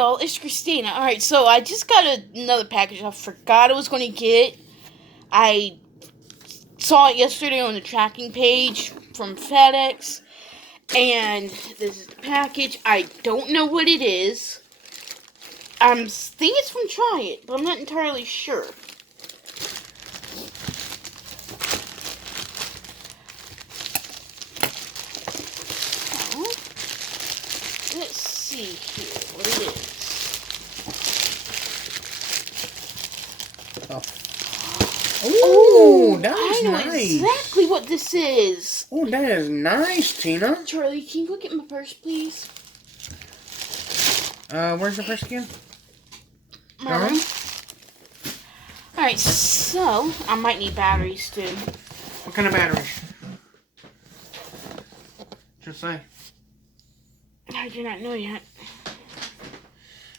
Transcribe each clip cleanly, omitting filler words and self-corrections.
y'all, it's Christina. Alright, so I just got another package I forgot I was going to get. I saw it yesterday on the tracking page from FedEx, and this is the package. I don't know what it is. I think it's from Tryit, but I'm not entirely sure. So, let's see here what it is. Oh, that was nice. I know exactly what this is. Oh, that is nice, Tina. Charlie, can you go get my purse, please? Where's the purse again? My room. Alright, so I might need batteries too. What kind of batteries? Just say. I do not know yet.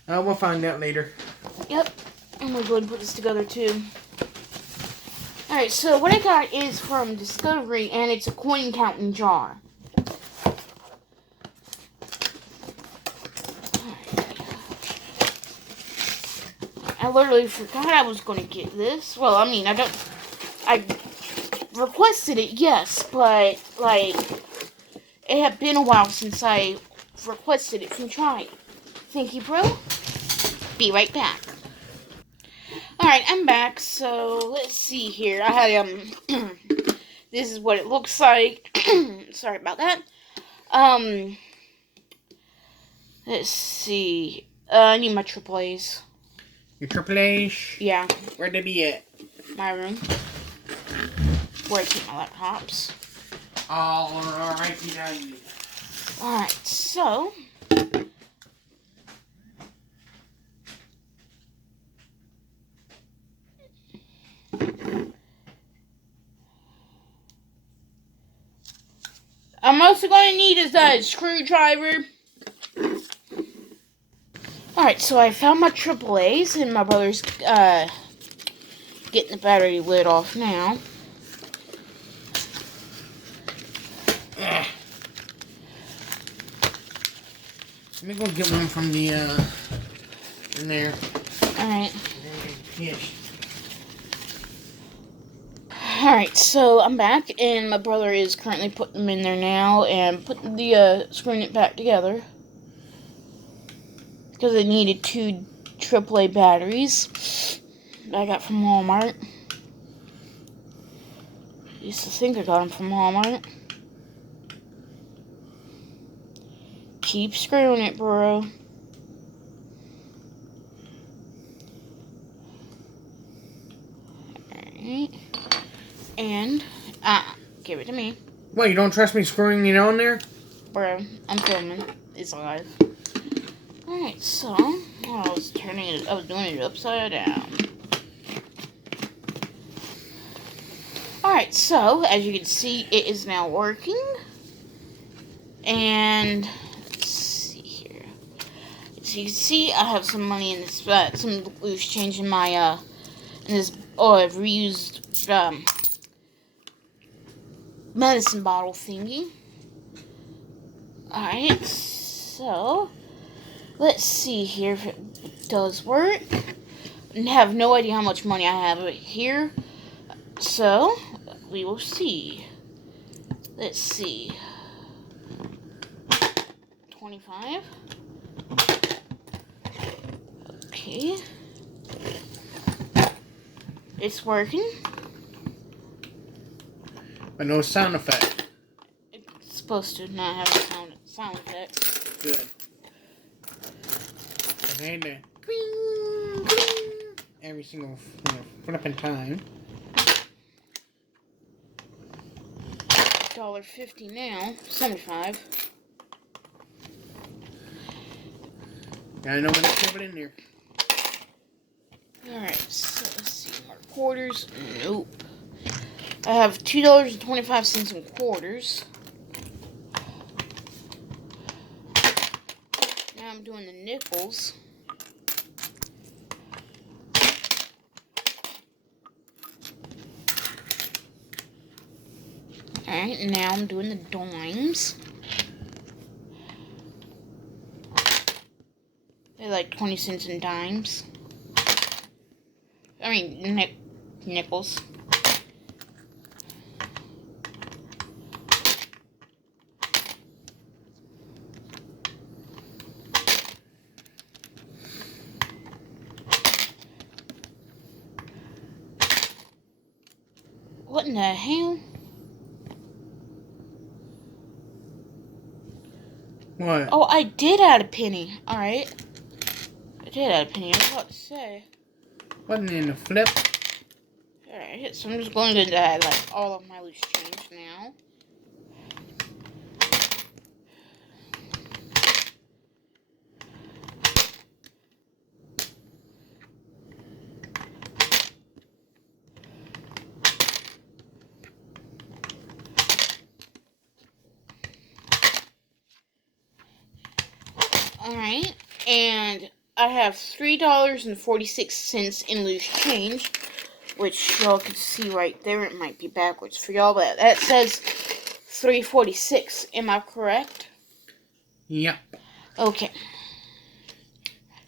We'll find out later. Yep. I'm gonna go and put this together too. Alright, so what I got is from Discovery, and it's a coin counting jar. I literally forgot I was going to get this. Well, I mean, I requested it, yes, but, like, it had been a while since I requested it from Tryit. Thank you, bro. Be right back. Alright, I'm back, so let's see here. I had, this is what it looks like. Sorry about that. Let's see. I need my AAAs. Your AAAs? Yeah. Where'd they be at? My room. Where I keep my laptops. Alright. Alright, so. I'm also going to need is a screwdriver. Alright, so I found my AAAs, and my brother's getting the battery lid off now. Let me go get one from the, in there. Alright. Yes. Alright, so I'm back, and my brother is currently putting them in there now, and putting the, screwing it back together. Because I needed 2 AAA batteries that I got from Walmart. I used to think I got them from Walmart. Keep screwing it, bro. Alright. And, give it to me. What, you don't trust me screwing it on there? Bro, I'm filming. It's live. Alright, so, I was doing it upside down. Alright, so, as you can see, it is now working. And, let's see here. As you can see, I have some money in this, some loose change in my, in this, I've reused, medicine bottle thingy. Alright, so, let's see here if it does work. I have no idea how much money I have here, so we will see. Let's see. 25. Okay. It's working. But no sound effect. It's supposed to not have a sound effect. Good. Okay, then. Every single flipping time. $1.50 now. 75. I know when to put it in there. Alright, so let's see. More quarters. Nope. I have $2.25 in quarters. Now I'm doing the nickels. Alright, now I'm doing the dimes. They're like 20 cents and dimes. I mean, nickels. What in the hell? What? Oh, I did add a penny. Alright. I did add a penny. I was about to say. Wasn't in the flip. Alright, so I'm just going to add like all of my loose change now. Alright, and I have $3.46 in loose change, which y'all can see right there. It might be backwards for y'all, but that says $3.46. Am I correct? Yep. Okay.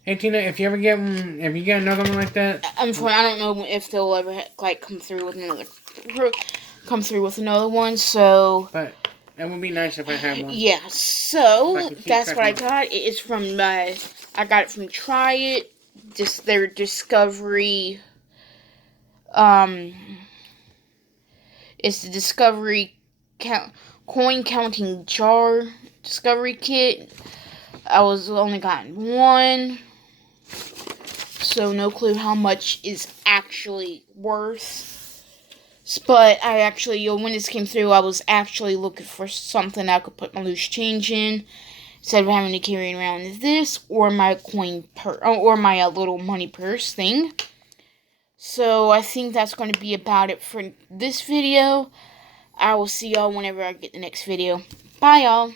Hey Tina, if you get another one like that, I don't know if they'll ever like come through with another one. So. But that would be nice if I had one. Yeah. So that's what I checking. got. It is from I got it from Tryit. Just their discovery. It's the discovery coin counting jar discovery kit. I was only gotten one. So no clue how much is actually worth. But I actually, when this came through, I was actually looking for something I could put my loose change in, instead of having to carry around this or my or my little money purse thing. So I think that's going to be about it for this video. I will see y'all whenever I get the next video. Bye, y'all.